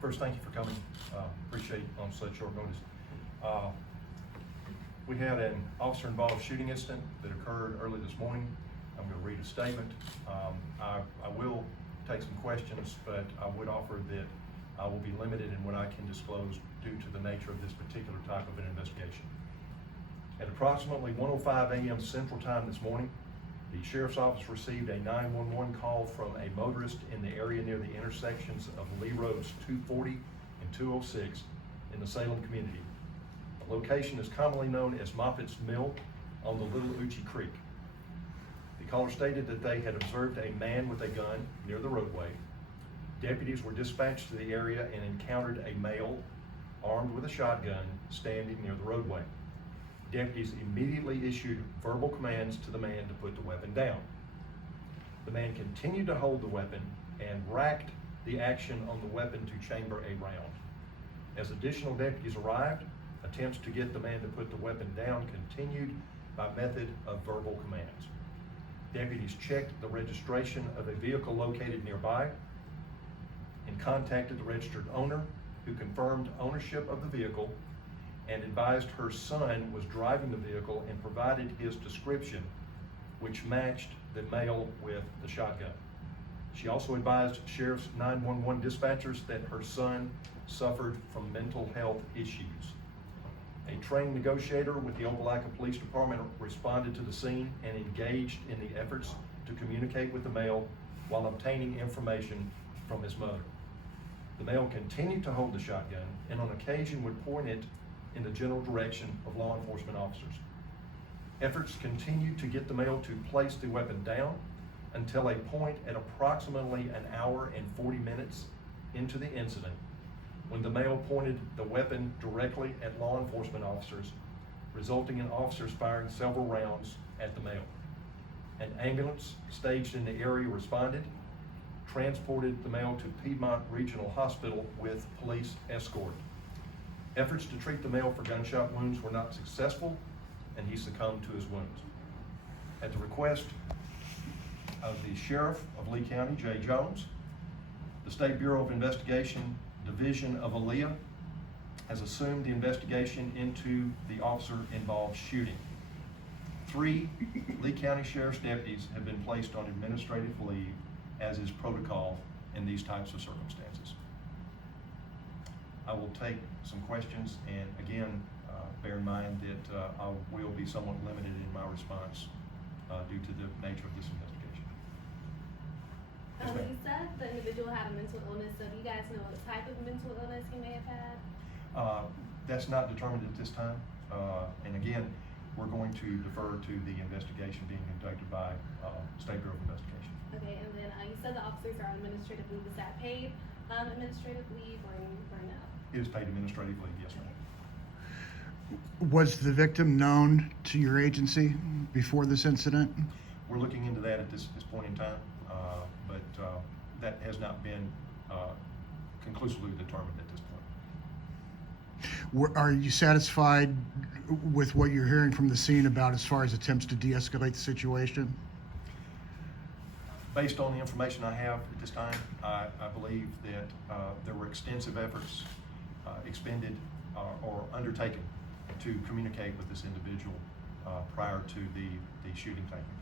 First, thank you for coming. Appreciate it on such short notice. We had an officer-involved shooting incident that occurred early this morning. I'm going to read a statement. I will take some questions, but I would offer that I will be limited in what I can disclose due to the nature of this particular type of an investigation. At approximately 1:05 a.m. Central Time this morning, the Sheriff's Office received a 911 call from a motorist in the area near the intersections of Lee Roads 240 and 206 in the Salem community. The location is commonly known as Moffitt's Mill on the Little Uchee Creek. The caller stated that they had observed a man with a gun near the roadway. Deputies were dispatched to the area and encountered a male armed with a shotgun standing near the roadway. Deputies immediately issued verbal commands to the man to put the weapon down. The man continued to hold the weapon and racked the action on the weapon to chamber a round. As additional deputies arrived, attempts to get the man to put the weapon down continued by method of verbal commands. Deputies checked the registration of a vehicle located nearby and contacted the registered owner, who confirmed ownership of the vehicle and advised her son was driving the vehicle and provided his description, which matched the male with the shotgun. She also advised Sheriff's 911 dispatchers that her son suffered from mental health issues. A trained negotiator with the Opelika Police Department responded to the scene and engaged in the efforts to communicate with the male while obtaining information from his mother. The male continued to hold the shotgun and on occasion would point it in the general direction of law enforcement officers. Efforts continued to get the male to place the weapon down until a point at approximately an hour and 40 minutes into the incident, when the male pointed the weapon directly at law enforcement officers, resulting in officers firing several rounds at the male. An ambulance staged in the area responded, transported the male to Piedmont Regional Hospital with police escort. Efforts to treat the male for gunshot wounds were not successful, and he succumbed to his wounds. At the request of the Sheriff of Lee County, Jay Jones, the State Bureau of Investigation Division of ALEA has assumed the investigation into the officer-involved shooting. 3 Lee County Sheriff's deputies have been placed on administrative leave, as is protocol in these types of circumstances. I will take some questions, and again, bear in mind that I will be somewhat limited in my response due to the nature of this investigation. Yes, ma'am. You said the individual had a mental illness, so do you guys know what type of mental illness he may have had? That's not determined at this time, and again, we're going to defer to the investigation being conducted by State Bureau of Investigation. Okay, and then you said the officers are on administrative leave. Is that paid administrative leave or no? It is paid administrative leave, yes, ma'am. Was the victim known to your agency before this incident? We're looking into that at this point in time, but that has not been conclusively determined at this point. Are you satisfied with what you're hearing from the scene about as far as attempts to de-escalate the situation? Based on the information I have at this time, I believe that there were extensive efforts expended or undertaken to communicate with this individual prior to the shooting taking place.